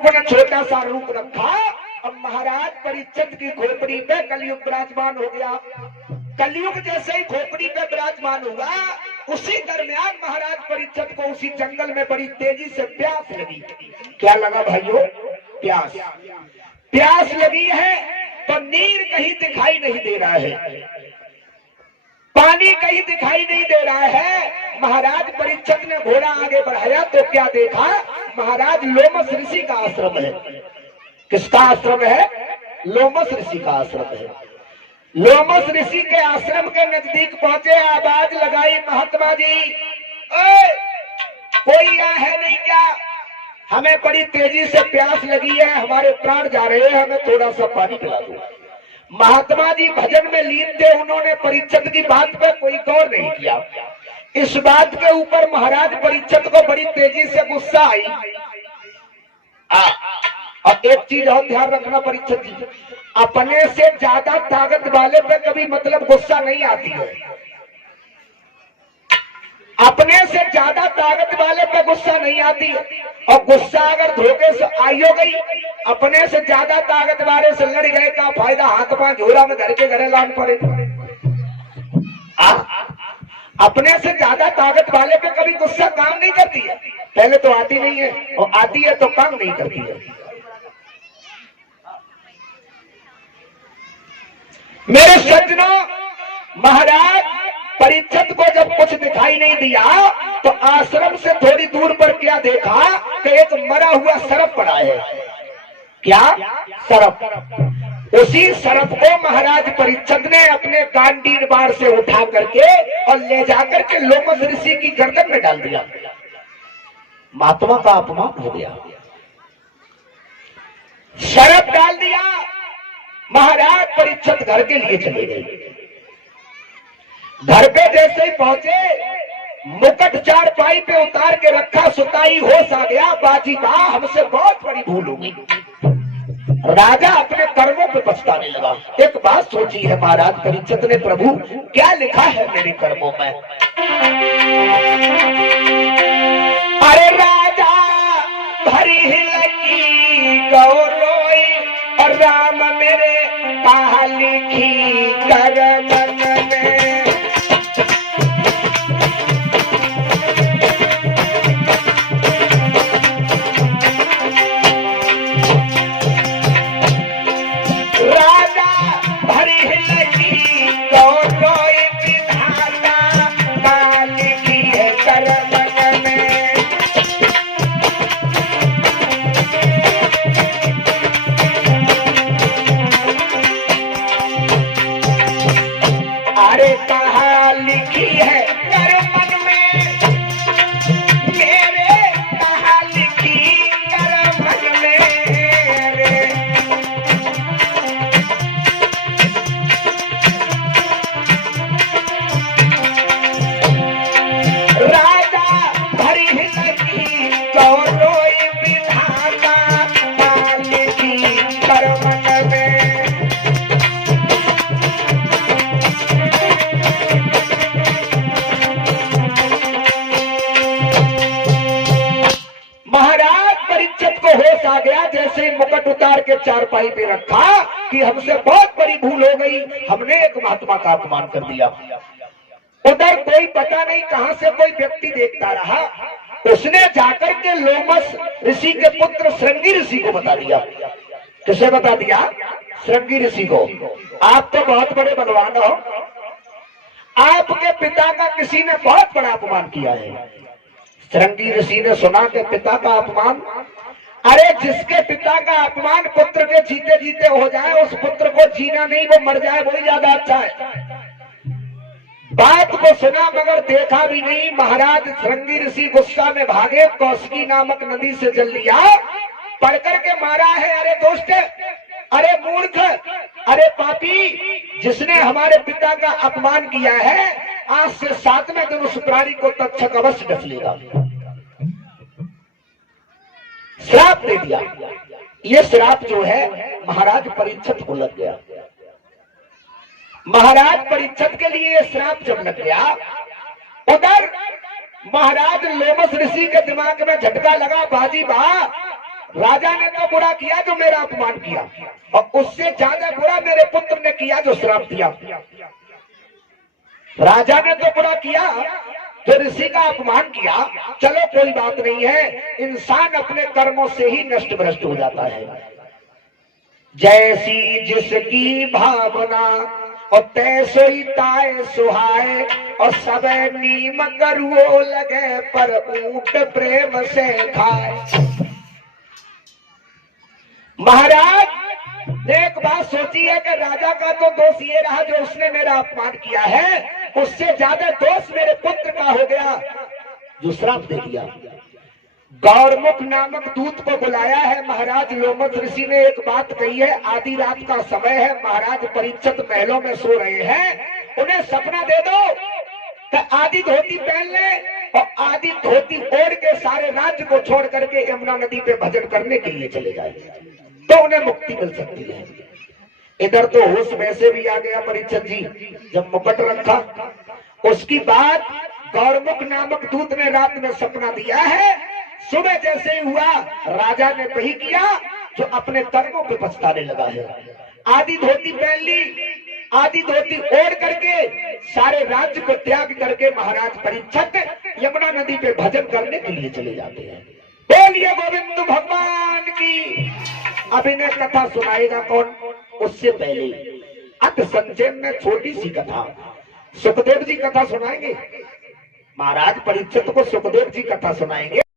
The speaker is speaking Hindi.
अपना छोटा सा रूप रखा। अब महाराज परीक्षित की खोपड़ी पे कलयुग विराजमान हो गया। कलयुग जैसे ही खोपड़ी पे विराजमान हुआ, उसी दरमियान महाराज परीक्षित को उसी जंगल में बड़ी तेजी से प्यास लगी। क्या लगा भाइयों? प्यास। प्यास लगी है तो नीर कहीं दिखाई नहीं दे रहा है, पानी कहीं दिखाई नहीं दे रहा है। महाराज परीक्षित ने घोड़ा आगे बढ़ाया तो क्या देखा? महाराज लोमस ऋषि का आश्रम है। किसका आश्रम है? लोमस ऋषि का आश्रम है। लोमस ऋषि के आश्रम के नजदीक पहुंचे, आवाज लगाई, महात्मा जी ओए, कोई यहाँ है नहीं क्या? हमें बड़ी तेजी से प्यास लगी है, हमारे प्राण जा रहे हैं, हमें थोड़ा सा पानी पिला दो। महात्मा जी भजन में लीन थे, उन्होंने परीक्षित की बात पे कोई गौर नहीं किया। इस बात के ऊपर महाराज परीक्षित को बड़ी तेजी से गुस्सा आई। और एक चीज और ध्यान रखना परीक्षित जी, अपने से ज्यादा ताकत वाले पे कभी मतलब गुस्सा नहीं आती है। अपने से ज्यादा ताकत वाले पे गुस्सा नहीं आती है। और गुस्सा अगर धोखे से आई हो गई, अपने से ज्यादा ताकत वाले से लड़ गए, का फायदा? हाथ पांव झोला में घर के घरे लान पड़े। अपने से ज्यादा ताकत वाले पे कभी गुस्सा काम नहीं करती है। पहले तो आती नहीं है, और आती है तो काम नहीं करती है। मेरे सज्जनों, महाराज परीक्षित को जब कुछ दिखाई नहीं दिया तो आश्रम से थोड़ी दूर पर क्या देखा कि एक मरा हुआ सर्प पड़ा है। क्या? सर्प। उसी सर्प को महाराज परीक्षित ने अपने गांडीर बार से उठा करके और ले जाकर के लोमस ऋषि की गर्दन में डाल दिया। महात्मा का अपमान हो गया। सर्प डाल दिया। महाराज परीक्षित घर के लिए चले गए। घर पे जैसे ही पहुंचे, मुकुट चारपाई पे उतार के रखा, सुताई होश आ गया, बाजी बा हमसे बहुत बड़ी भूल हो गई। राजा अपने कर्मों पे पछताने लगा। एक बात सोची है महाराज परीक्षित ने, प्रभु क्या लिखा है मेरे कर्मों में? अरे राजा भरी लगी गौरोई, और राम मेरे कहा लिखी कर्म में। मुकुट उतार के चारपाई पे रखा कि हमसे बहुत बड़ी भूल हो गई, हमने एक महात्मा का अपमान कर दिया। उधर कोई पता नहीं कहां से कोई व्यक्ति देखता रहा, उसने जाकर के लोमस ऋषि के पुत्र श्रृंगी ऋषि को बता दिया। किसे बता दिया? श्रृंगी ऋषि को। आप तो बहुत बड़े बलवान हो, आपके पिता का किसी ने बहुत बड़ा अपमान किया है। श्रृंगी ऋषि ने सुना कि पिता का अपमान, अरे जिसके पिता का अपमान पुत्र के जीते जीते हो जाए, उस पुत्र को जीना नहीं, वो मर जाए, वही ज्यादा अच्छा है। बात को सुना मगर देखा भी नहीं। महाराज श्रृंगी ऋषि गुस्सा में भागे, कौशिकी नामक नदी से जल लिया, पढ़ करके मारा है। अरे दोस्त, अरे मूर्ख, अरे पापी, जिसने हमारे पिता का अपमान किया है, आज से 7वें दिन उस प्राणी को तक्षक अवश्य डस लेगा। श्राप दे दिया। ये श्राप जो है महाराज परीक्षित को लग गया। महाराज परीक्षित के लिए ये श्राप जब लग गया, उधर महाराज लोमस ऋषि के दिमाग में झटका लगा, बाजी बा राजा ने तो बुरा किया जो मेरा अपमान किया, और उससे ज्यादा बुरा मेरे पुत्र ने किया जो श्राप दिया। राजा ने तो बुरा किया, जो ऋषि का अपमान किया। चलो कोई बात नहीं है, इंसान अपने कर्मों से ही नष्ट भ्रष्ट हो जाता है। जैसी जिसकी भावना और तैसोई ताए सुहाए, और सब नीम करुओ लगे पर ऊंट प्रेम से खाए। महाराज ने एक बात सोची है कि राजा का तो दोष ये रहा जो उसने मेरा अपमान किया है, उससे ज्यादा दोष मेरे पुत्र का हो गया जो श्राप दे दिया। गौरमुख नामक दूत को बुलाया है महाराज। लोमस ऋषि ने एक बात कही है, आधी रात का समय है, महाराज परीक्षित महलों में सो रहे हैं, उन्हें सपना दे दो कि आधी धोती पहन ले और आधी धोती ओढ़ के सारे राज्य को छोड़ करके यमुना नदी पे भजन करने के लिए चले जाए, तो उन्हें मुक्ति मिल सकती है। इधर तो होश वैसे भी आ गया परीक्षित जी, जब मुकुट रखा। उसकी बाद गौरमुख नामक दूत ने रात में सपना दिया है। सुबह जैसे ही हुआ, राजा ने वही किया जो अपने कर्मों पे पछताने लगा है। आधी धोती पहन ली, आधी धोती ओढ़ करके सारे राज्य को त्याग करके महाराज परीक्षित यमुना नदी पे भजन करने के लिए चले जाते हैं। बोलिए गोविंद भगवान की। अब इन्हें कथा सुनाएगा कौन? उससे पहले अत संचय में छोटी सी कथा सुखदेव जी कथा सुनाएंगे। महाराज परीक्षित को सुखदेव जी कथा सुनाएंगे।